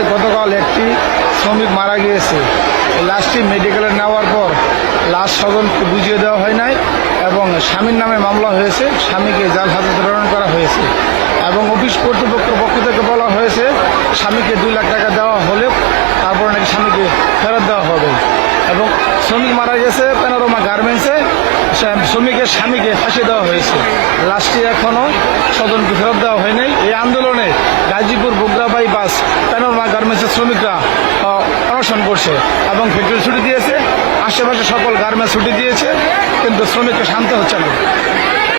বাংলাদেশে গতকাল একটি শ্রমিক মারা গিয়েছে। লাশটি মেডিকেলে নেওয়ার পর লাশ স্বজন বুঝিয়ে দেওয়া হয় নাই এবং স্বামীর নামে মামলা হয়েছে, স্বামীকে জাল হাতে প্রেরণ করা হয়েছে এবং অফিস কর্তৃপক্ষের পক্ষ থেকে বলা হয়েছে, স্বামীকে দুই লাখ টাকা দেওয়া হলে তারপর নাকি স্বামীকে ফেরত দেওয়া হবে। এবং শ্রমিক মারা গেছে প্যানোরমা গার্মেন্টসে শ্রমিকের স্বামীকে ফাঁসি দেওয়া হয়েছে। লাশটি এখনও স্বজনকে ফেরত গার্মেন্টসের শ্রমিকরা অনশন করছে এবং ফ্যাক্টরি ছুটি দিয়েছে, আশেপাশে সকল গার্মেন্টস ছুটি দিয়েছে, কিন্তু শ্রমিকরা শান্ত হচ্ছে না।